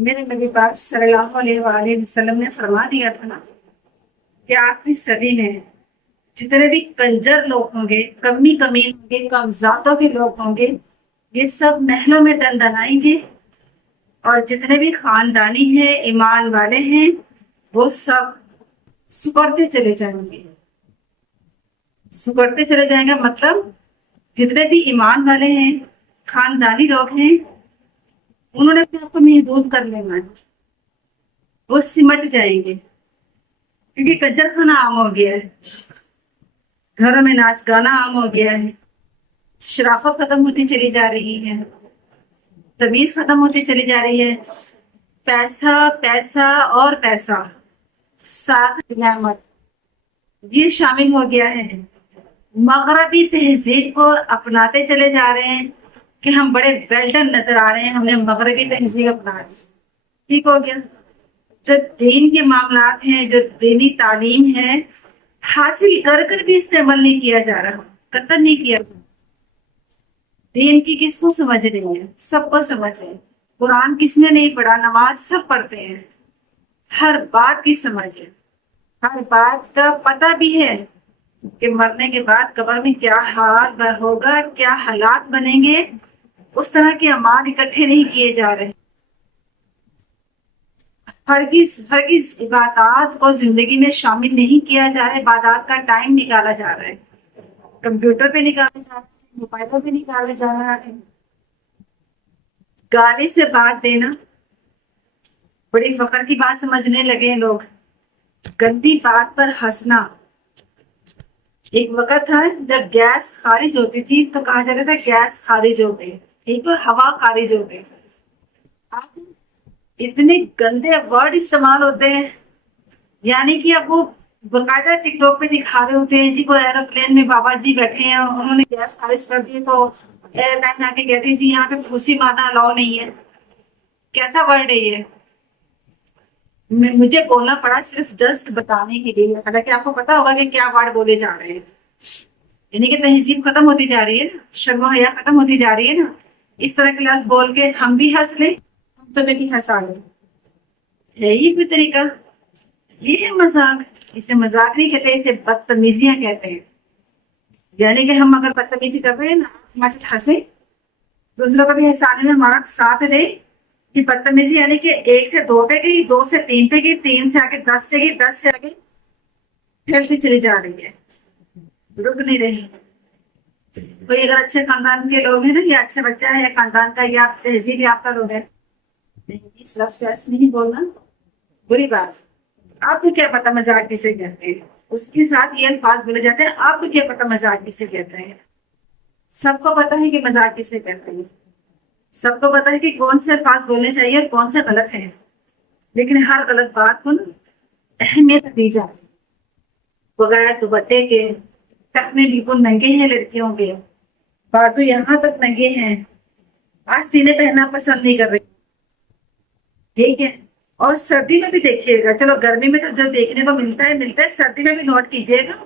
میرے نبی پاک صلی اللہ علیہ وآلہ وسلم نے فرما دیا تھا نا کہ آخری صدی میں جتنے بھی کنجر لوگ ہوں گے، کمی کمین ہوں گے، کم ذاتوں کے لوگ ہوں گے، یہ سب محلوں میں دندنائیں گے، اور جتنے بھی خاندانی ہیں، ایمان والے ہیں، وہ سب سکڑتے چلے جائیں گے۔ سکڑتے چلے جائیں گے مطلب جتنے بھی ایمان والے ہیں، خاندانی لوگ ہیں، انہوں نے اپنے آپ کو محدود کر لینا ہے، وہ سمٹ جائیں گے، کیونکہ کچر کھانا عام ہو گیا ہے، گھروں میں ناچ گانا عام ہو گیا ہے، شرافت ختم ہوتی چلی جا رہی ہے، تمیز ختم ہوتی چلی جا رہی ہے، پیسہ پیسہ اور پیسہ ساتھ نعمت یہ شامل ہو گیا ہے۔ مغربی تہذیب کو اپناتے چلے جا رہے ہیں کہ ہم بڑے ویلڈن نظر آ رہے ہیں، ہم نے مغربی تہذیب اپنا لی، ٹھیک ہو گیا۔ جو دین کے معاملات ہیں، جو دینی تعلیم ہے، حاصل کر کر بھی اس پہ عمل نہیں کیا جا رہا، قطعاً نہیں کیا جا رہا۔ دین کی کس کو سمجھ رہی ہے؟ سب کو سمجھ ہے۔ قرآن کس نے نہیں پڑھا؟ نماز سب پڑھتے ہیں، ہر بات کی سمجھ ہے، ہر بات کا پتہ بھی ہے کہ مرنے کے بعد قبر میں کیا حال ہوگا، کیا حالات بنیں گے۔ اس طرح کے اعمال اکٹھے نہیں کیے جا رہے، ہرگز عبادات کو زندگی میں شامل نہیں کیا جا رہا ہے۔ عبادات کا ٹائم نکالا جا رہا ہے، کمپیوٹر پہ نکالا جا رہا ہے، موبائلوں پہ نکالا جا رہا ہے۔ گالی سے بات دینا بڑی فخر کی بات سمجھنے لگے ہیں لوگ، گندی بات پر ہنسنا۔ ایک وقت تھا جب گیس خارج ہوتی تھی تو کہا جاتا تھا گیس خارج ہو گئی، ٹھیک ہے، ہوا خارج ہو گئی۔ اب اتنے گندے ورڈ استعمال ہوتے ہیں، یعنی کہ اب وہ باقاعدہ ٹک ٹاک پہ دکھا رہے ہوتے ہیں، جی وہ ایروپلین میں بابا جی بیٹھے ہیں، انہوں نے گیس خارج کر دی تو ایئر لائن آ کے کہتے ہیں جی یہاں پہ پھوسی مارنا الاؤ نہیں ہے۔ کیسا ورڈ ہے یہ؟ مجھے بولنا پڑا صرف جسٹ بتانے کے لیے، حالانکہ آپ کو پتا ہوگا کہ کیا ورڈ بولے جا رہے ہیں، یعنی کہ تہذیب ختم ہوتی جا رہی ہے نا، شرم و حیا ختم ہوتی جا رہی ہے نا۔ اس طرح کے لفظ بول کے ہم بھی ہنس لیں، ہم تمہیں بھی ہنسا لیں، ہے یہ کوئی طریقہ؟ یہ ہے مذاق، اسے مذاق نہیں کہتے، اسے بدتمیزیاں کہتے ہیں۔ یعنی کہ ہم اگر بدتمیزی کر رہے ہیں نا، ہمارے ساتھ ہنسے، دوسروں کو بھی ہنسانے میں ہمارا ساتھ دے، کہ بدتمیزی یعنی کہ 1 سے 2 پہ گئی، 2 سے 3 پہ گئی، 3 سے آگے 10 پہ گئی، 10 سے آگے پھیلتی چلی جا رہی ہے، رک نہیں رہی۔ کوئی اگر اچھے خاندان کے لوگ ہیں نا، یا اچھا بچہ ہے، یا خاندان کا یا تہذیب یافتہ لوگ ہے، اس لفظ کو ایسے نہیں بولنا، بری بات۔ آپ کو کیا پتا مذاق کسے کہتے ہیں؟ اس کے ساتھ یہ الفاظ بولے جاتے ہیں، آپ کو کیا پتا مذاق کسے کہتے ہیں؟ سب کو پتا ہے کہ مذاق کسے کہتے ہیں، سب کو پتا ہے کہ کون سے الفاظ بولنے چاہیے اور کون سے غلط ہیں، لیکن ہر غلط بات کو اہمیت دی جاتی ہے۔ بغیر دوپٹے کے ٹخنے بالکل ننگے ہیں لڑکیوں کے، بازو یہاں تک ننگے ہیں، آستینیں پہننا پسند نہیں کر رہی، ٹھیک ہے۔ اور سردی میں بھی دیکھیے گا، چلو گرمی میں تو جو دیکھنے کو ملتا ہے، سردی میں بھی نوٹ کیجیے گا،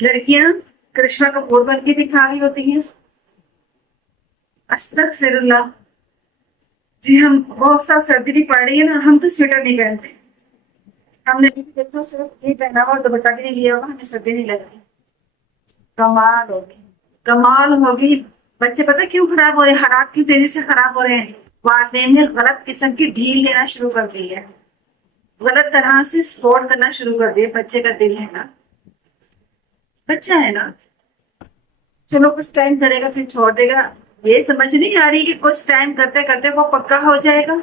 لڑکیاں کرشمہ کپور بن کے دکھا رہی ہوتی ہیں۔ استغفر اللہ، جی ہم بہت سا سردی بھی پڑ رہی ہے نا، ہم تو سویٹر نہیں پہنتے، ہم نے دیکھو صرف یہ پہنا ہوا، دوپٹہ بھی نہیں لیا ہوا، ہمیں سردی نہیں لگتی۔ کمال ہوگی، کمال ہوگی۔ بچے پتہ کیوں خراب ہو رہے ہیں؟ حالات کیوں تیزی سے خراب ہو رہے ہیں؟ والدین نے غلط قسم کی ڈھیل دینا شروع کر دی ہے، غلط طرح سے سپورٹ کرنا شروع کر دیا۔ بچے کا دل ہے نا، بچہ ہے نا، چلو کچھ ٹائم کرے گا پھر چھوڑ دے گا، یہ سمجھ نہیں آ رہی کہ کچھ ٹائم کرتے کرتے وہ پکا ہو جائے گا،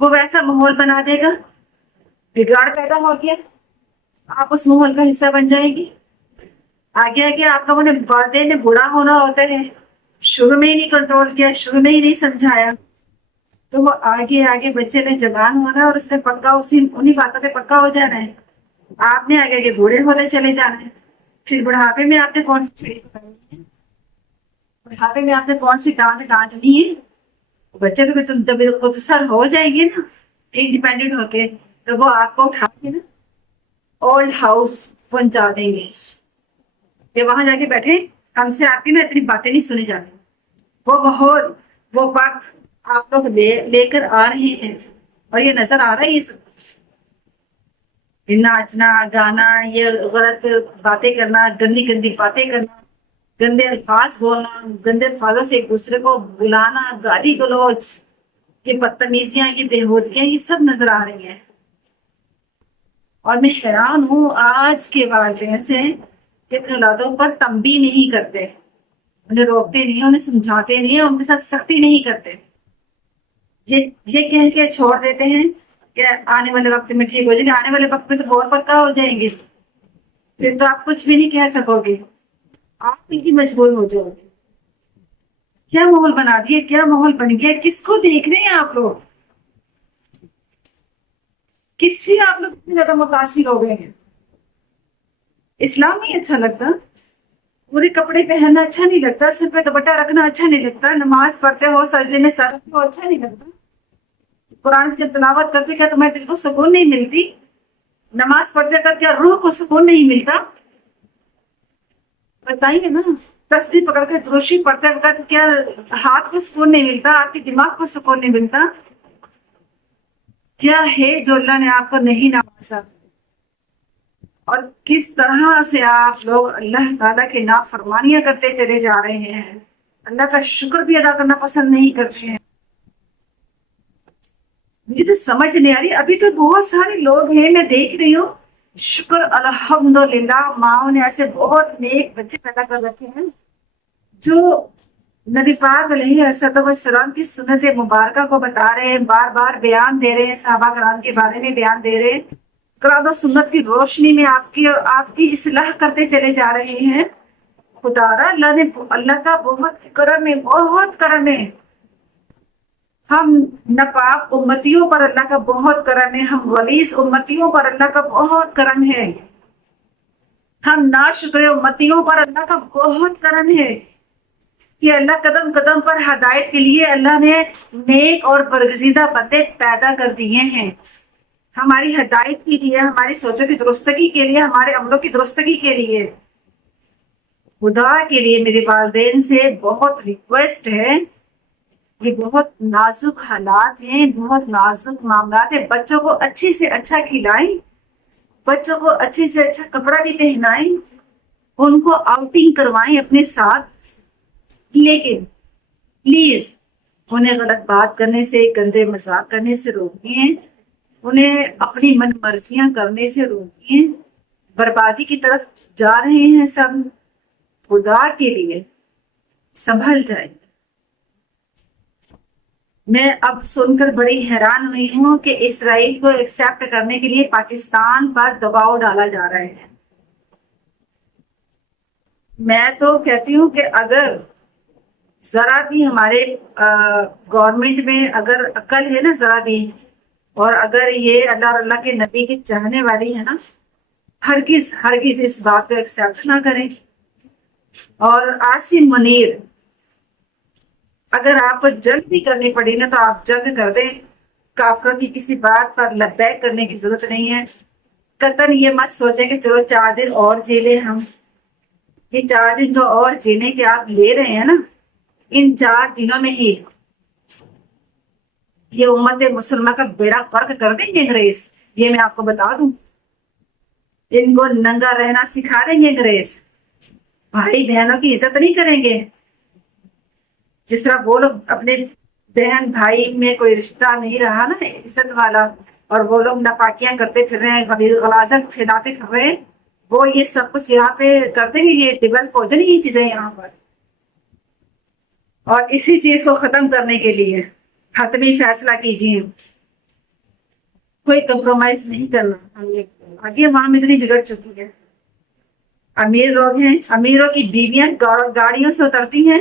وہ ویسا ماحول بنا دے گا، بگاڑ پیدا ہو گیا، آپ اس ماحول کا حصہ بن جائے گی۔ آگے آگے آپ لوگوں نے والدین نے برا ہونا ہوتا ہے، شروع میں ہی نہیں کنٹرول کیا، شروع میں ہی نہیں سمجھایا، تو وہ آگے آگے بچے نے جوان ہونا ہے اور اس نے پکا انہی باتوں پہ پکا ہو جانا ہے۔ آپ نے آگے آگے بوڑھے ہوتے چلے جانا ہے، پھر بڑھاپے میں آپ نے کون سی چھڑی پکڑنی ہے، بڑھاپے میں آپ نے کون سی ڈانٹنی ہے؟ بچے تو پھر تم جب خود سر ہو جائیں گے نا، انڈیپینڈنٹ ہو کے، تو وہ آپ کو اٹھا کے نا اولڈ ہاؤس پہنچا دیں گے کہ وہاں جا کے بیٹھے، ہم سے آپ کی نا اتنی باتیں نہیں سنی جاتی۔ وہ ماحول، وہ وقت آپ لوگ لے کر آ رہے ہیں، اور یہ نظر آ رہا ہے یہ سب کچھ، یہ ناچنا گانا، یہ غلط باتیں کرنا، گندی گندی باتیں کرنا، گندے الفاظ بولنا، گندے الفاظوں سے ایک دوسرے کو بلانا، گالی گلوچ، یہ بدتمیزیاں، یہ بےہودگیاں، یہ سب نظر آ رہی ہیں۔ اور میں حیران ہوں آج کے والدین سے کہ اپنے اولادوں پر تنبیہ نہیں کرتے، انہیں روکتے نہیں، انہیں سمجھاتے نہیں، ان کے ساتھ سختی نہیں کرتے، یہ کہہ کے چھوڑ دیتے ہیں کہ آنے والے وقت میں ٹھیک ہو جائے گی، آنے والے وقت میں تو اور پکا ہو جائیں گے، پھر تو آپ کچھ بھی نہیں کہہ سکو گے، آپ ہی مجبور ہو جاؤ گے۔ کیا ماحول بنا دیا، کیا ماحول بن گیا، کس کو دیکھ رہے ہیں آپ لوگ؟ کس سے آپ لوگ اتنے زیادہ متاثر ہو گئے ہیں؟ اسلام نہیں اچھا لگتا، پورے کپڑے پہننا اچھا نہیں لگتا، سر پہ دوپٹہ رکھنا اچھا نہیں لگتا، نماز پڑھتے ہو سجدے میں سر رکھتے ہو اچھا نہیں لگتا، قرآن کی جب تلاوت کرتے کیا تمہیں دل کو سکون نہیں ملتی؟ نماز پڑھتے کر کیا روح کو سکون نہیں ملتا؟ بتائیے نا، تسبیح پکڑ کے دروشی پڑھتے وقت کیا ہاتھ کو سکون نہیں ملتا، آپ کے دماغ کو سکون نہیں ملتا؟ کیا ہے جو اللہ نے آپ کو نہیں نوازا؟ اور کس طرح سے آپ لوگ اللہ تعالیٰ کی نافرمانیاں کرتے چلے جا رہے ہیں، اللہ کا شکر بھی ادا کرنا پسند نہیں کرتے ہیں۔ مجھے تو سمجھ نہیں آ رہی، ابھی تو بہت سارے لوگ ہیں، میں دیکھ رہی ہوں، شکر الحمدللہ، ماؤں نے ایسے بہت نیک بچے پیدا کر رکھے ہیں جو نبی پاک علیہ السلام کی سنت مبارکہ کو بتا رہے ہیں، بار بار بیان دے رہے ہیں، صحابہ کرام کے بارے میں بیان دے رہے ہیں، قرآن و سنت کی روشنی میں آپ کی اصلاح کرتے چلے جا رہے ہیں۔ خدا را اللہ کا بہت کرم ہے، بہت کرم ہے، ہم ناپاک امتیوں پر اللہ کا بہت کرم ہے، ہم غلیظ امتیوں پر اللہ کا بہت کرم ہے، ہم ناشکر امتیوں پر اللہ کا بہت کرم ہے کہ اللہ قدم قدم پر ہدایت کے لیے اللہ نے نیک اور برگزیدہ بندے پیدا کر دیے ہیں، ہماری ہدایت کے لیے، ہماری سوچوں کی درستگی کے لیے، ہمارے عملوں کی درستگی کے لیے۔ خدا کے لیے میرے والدین سے بہت ریکویسٹ ہے، یہ بہت نازک حالات ہیں، بہت نازک معاملات ہیں، بچوں کو اچھے سے اچھا کھلائیں، بچوں کو اچھے سے اچھا کپڑا بھی پہنائیں، ان کو آؤٹنگ کروائیں اپنے ساتھ، لیکن پلیز انہیں غلط بات کرنے سے، گندے مذاق کرنے سے روکیں، انہیں اپنی من مرضیاں کرنے سے روکیں، بربادی کی طرف جا رہے ہیں سب، خدا کے لیے سنبھل جائیں۔ میں اب سن کر بڑی حیران ہوئی ہوں کہ اسرائیل کو ایکسیپٹ کرنے کے لیے پاکستان پر دباؤ ڈالا جا رہا ہے۔ میں تو کہتی ہوں کہ اگر ذرا بھی ہمارے گورنمنٹ میں اگر عقل ہے نا ذرا بھی، اور اگر یہ اللہ اور اللہ کے نبی کی چاہنے والی ہے نا، ہرگز ہرگز اس بات کو ایکسیپٹ نہ کریں۔ اور عاصم منیر، اگر آپ کو جنگ بھی کرنی پڑی نا تو آپ جنگ کر دیں، کافروں کی کسی بات پر لبیک کرنے کی ضرورت نہیں ہے۔ قطن یہ مت سوچیں کہ چلو 4 دن اور جی لیں ہم، یہ 4 دن جو اور جینے کے آپ لے رہے ہیں نا، ان 4 دنوں میں ہی یہ امت مسلمہ کا بیڑا فرق کر دیں گے انگریز، یہ میں آپ کو بتا دوں، ان کو ننگا رہنا سکھا دیں گے انگریز، بھائی بہنوں کی عزت نہیں کریں گے، جس طرح وہ لوگ اپنے بہن بھائی میں کوئی رشتہ نہیں رہا نا عزت والا، اور وہ لوگ ناپاکیاں کرتے پھر رہے ہیں، غلاظت پھیلاتے پھر رہے ہیں، وہ یہ سب کچھ یہاں پہ کرتے ہیں، یہ ڈیولپ ہو جائیں یہ چیزیں یہاں پر، اور اسی چیز کو ختم کرنے کے لیے حتمی فیصلہ کیجیے، کوئی کمپرومائز نہیں کرنا۔ آگے وہاں میں اتنی بگڑ چکی ہے، امیر لوگ ہیں، امیروں کی بیویاں گاڑیوں سے اترتی ہیں،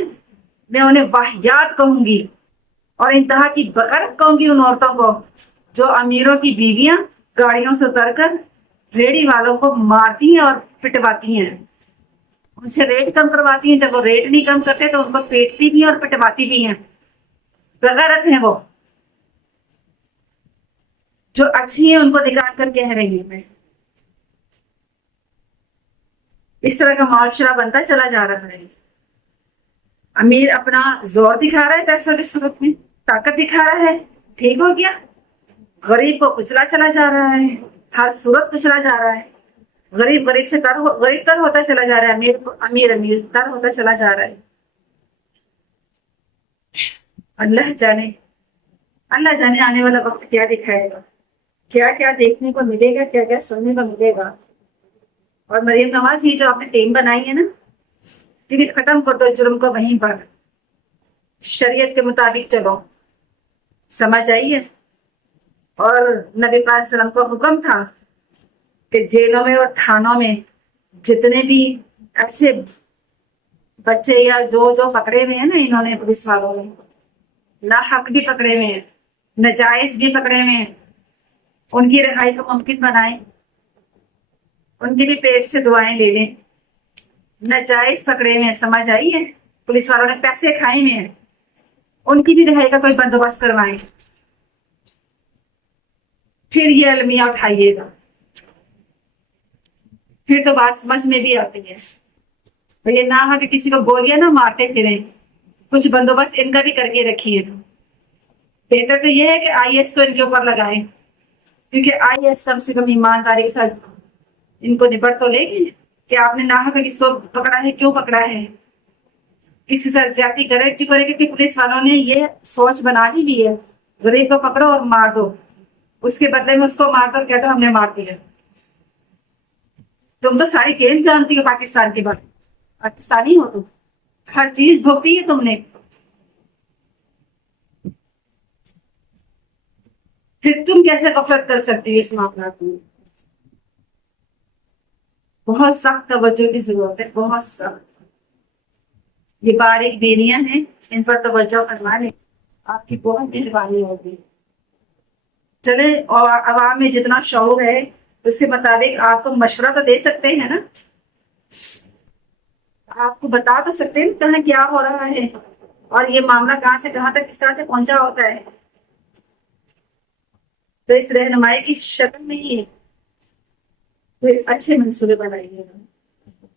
میں انہیں واہیات کہوں گی اور انتہا کی بغیرت کہوں گی ان عورتوں کو جو امیروں کی بیویاں گاڑیوں سے اتر کر ریڑھی والوں کو مارتی ہیں اور پٹواتی ہیں، ان سے ریٹ کم کرواتی ہیں، جب وہ ریٹ نہیں کم کرتے تو ان کو پیٹتی بھی اور پٹواتی بھی ہیں، بغیرت ہیں وہ، جو اچھی ہیں ان کو نکال کر کہہ رہی ہوں میں۔ اس طرح کا معاشرہ بنتا چلا جا رہا ہے، امیر اپنا زور دکھا رہا ہے پیسوں کی صورت میں، طاقت دکھا رہا ہے، ٹھیک ہو گیا. غریب کو کچلا چلا جا رہا ہے، ہر صورت کچلا جا رہا ہے. غریب غریب سے غریب تر ہوتا چلا جا رہا ہے، امیر امیر تر ہوتا چلا جا رہا ہے. اللہ جانے، اللہ جانے آنے والا وقت کیا دکھائے گا، کیا کیا دیکھنے کو ملے گا، کیا کیا سننے کو ملے گا. اور مریم نواز یہ جو آپ نے ٹیم بنائی ہے نا، یہ ختم کر دو جرم کو وہیں پر، شریعت کے مطابق چلو. سمجھ آئیے. اور نبی پاک صلی اللہ علیہ وسلم کو حکم تھا کہ جیلوں میں اور تھانوں میں جتنے بھی ایسے بچے یا جو پکڑے ہوئے ہیں نا انہوں نے، پولیس والوں نے ناحق بھی پکڑے ہوئے ہیں، ناجائز بھی پکڑے ہوئے ہیں، ان کی رہائی کو ممکن بنائیں، ان کے بھی پیٹ سے دعائیں لے لیں. ناجائز پکڑے ہوئے ہیں، سمجھ آئی ہے، پولیس والوں نے پیسے کھائے ہوئے ہیں، ان کی بھی رہائی کا کوئی بندوبست کروائیں. پھر یہ المیہ اٹھائیے گا، پھر تو بات سمجھ میں بھی آتی ہے. یہ نہ ہو کہ کسی کو گولیاں نہ مارتے پھریں، کچھ بندوبست ان کا بھی کر کے رکھیے. بہتر تو یہ ہے کہ آئی ایس کو ان کے اوپر لگائیں، کیونکہ آئی ایس کم سے کم ایمانداری کے ساتھ ان کو نبٹ تو لے گی کہ آپ نے ناحق کس کو پکڑا ہے، کیوں پکڑا ہے، کس کے ساتھ زیادتی کرے کیوں کرے. کیونکہ پولیس والوں نے یہ سوچ بنا لی بھی ہے، غریب کو پکڑو اور مار دو، اس کے بدلے میں اس کو مار دو، کیا تو ہم نے مار دیا. تم تو ساری گیم جانتی ہو پاکستان کی بات، پاکستانی ہو تم، ہر چیز بھگتی ہے تم نے. پھر تم کیسے غفلت کر سکتی ہو اس معاملات میں؟ بہت سخت توجہ کی ضرورت ہے، بہت سخت. یہ باریک بینیاں ہیں، ان پر توجہ فرما لیں، آپ کی بہت مہربانی ہوگی. چلے، اور عوام میں جتنا شعور ہے اس کے مطابق آپ کو مشورہ تو دے سکتے ہیں نا، آپ کو بتا تو سکتے ہیں کہاں کیا ہو رہا ہے اور یہ معاملہ کہاں سے کہاں تک کس طرح سے پہنچا ہوتا ہے. تو اس رہنمائی کی شکل میں ہی پھر اچھے منصوبے بنائیے گا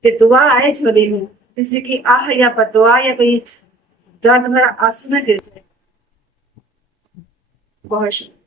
کہ دعا آئے جھولے میں، کسی کی آہ یا بدعا یا کوئی درد بھرا آنسو نہ گر جائے. بہت شکریہ.